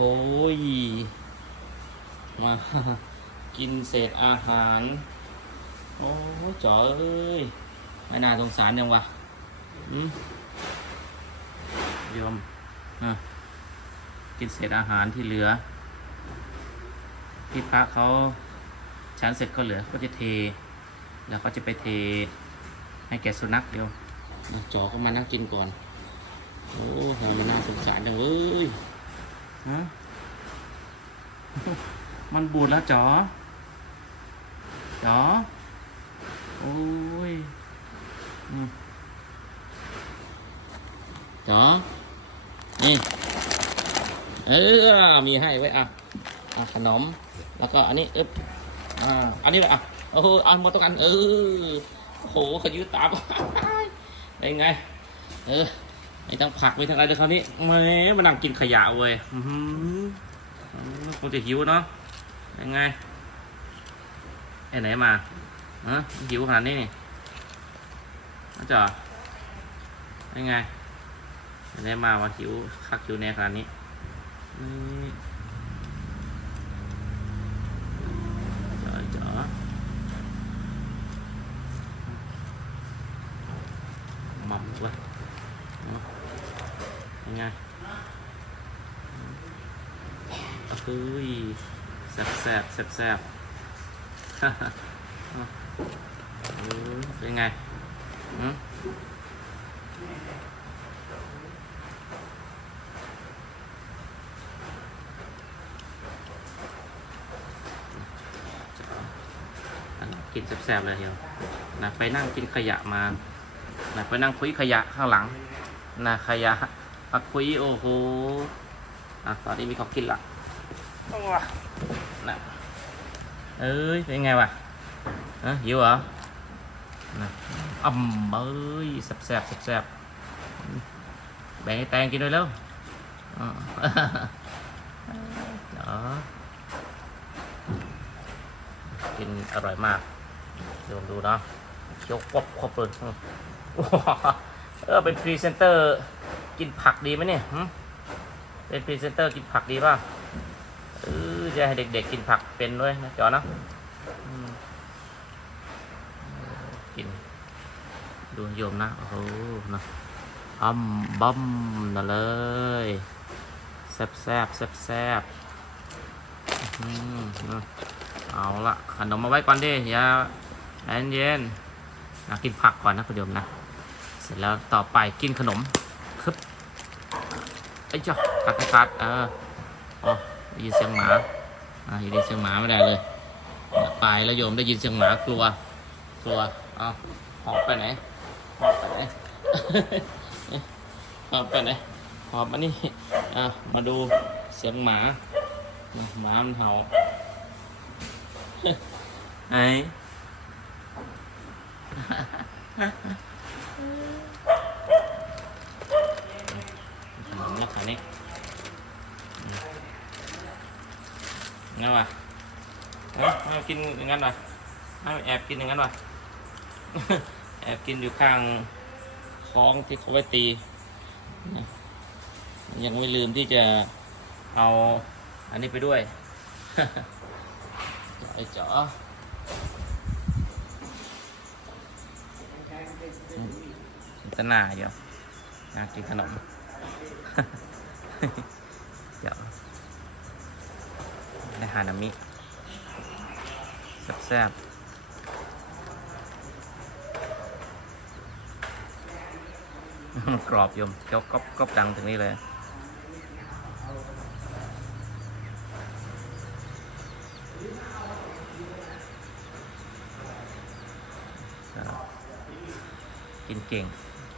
โอ้ย มากินเศษอาหาร โอ้จ๋อเอ้ย ไม่น่าสงสารยังวะอืมโยมอะกินเศษอาหารที่เหลือ ที่พระเขาชั้นเสร็จก็เหลือก็จะเท แล้วก็จะไปเทให้แกสุนัขเดียวจ๋อก็มานั่งกินก่อน โอ้ทำไมน่าสงสารจังเอ้ยฮะ มันบูดแล้วจ๋อจ๋อโอ้ยอืจ๋อนี่ เออ มีให้ไว้อะ อะ ขนม แล้วก็อันนี้อึ๊บอ่า อันนี้แหละอะโอ้โหเอาหมดตัวกัน เออโหขยืดตามเป็นไง เออไม่ต้งผักไม่ทั้งอะไรเลยคราวนี้แหม่มานั่งกินขยะเว้ยอือหืออืมคงจะหิวเนาะ ยังไงไอ้ไหนมาฮะหิวขนาดนี้นี่น่าจะยังไงไอ้ แน่ขนาดนี้นี่จ๋อจ๋อหม่ำเว้ยยังไงเฮ้ยแซ่บแซ่บแซ่บแซ่บเป็นไงกินแซ่บๆเลยเฮียวนะไปนั่งกินขยะมานะไปนั่งคุยขยะข้างหลังนะขยะคุยโอ้โหอะตอนนี้มีของกินละ นะเอ้ยเป็นไงวะฮะหิวเหรอนะอ่ำเอ้ยแซ่บแซ่บแซ่บแซ่บแบ่งให้แตงกินด้วยแล้วอ๋อกินอร่อยมากดูดูเนาะเคี้ยวควบควบเลยเออเป็นพรีเซนเตอร์กินผักดีไหมเนี่ยเป็นพรีเซนเตอร์กินผักดีป่ะ อจะให้เด็กๆกินผักเป็นด้วยนะจอนะกิน ดูโยมนะโอ้โหนะอัมบัมนะเลยแซบแซบแซบแซบเอาละขนมมาไว้ก่อนดิอย่าเย็นๆนะกินผักก่อนนะคุณโยมนะ เสร็จแล้วต่อไปกินขนมคึบไอ้ยจ้ากัดกัดเอออ๋อได้ยินเสียงหมา อ่าได้ยินเสียงหมาไม่ได้เลยไปแล้วโยมได้ยินเสียงหมากลัว กลัวเอาหอบไปไหนหอบไปไหนหอบไปไหนหอบมานี่อะมาดูเสียงหมา หมามันเห่าไอ้ขนมนะขานี้ งั้นวะเอ้าไม่กินอย่างนั้นวะไม่แอบกินอย่างนั้นวะแอบกินอยู่ข้างคลองที่เขาไว้ตี ยังไม่ลืมที่จะเอาอันนี้ไปด้วยไอ้จ๋อตะนาเดี๋ยวอยากกินขนม เดี๋ยวได้ฮานามิแซ่บๆกรอบโยมเจ้าก๊อบก๊อบดังถึงนี่เลยครับกินเก่ง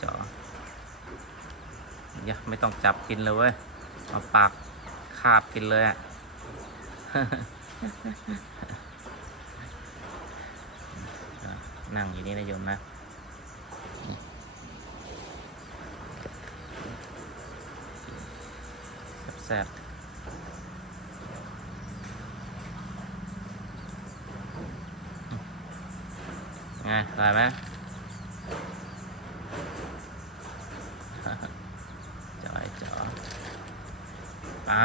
จ๋ออย่าไม่ต้องจับกินเลยเว้ย เอาปากคาบกินเลยอะ นั่งอยู่นี่นะโยมนะแซ่บไงอร่อยไหมจอยจ๋ออ่า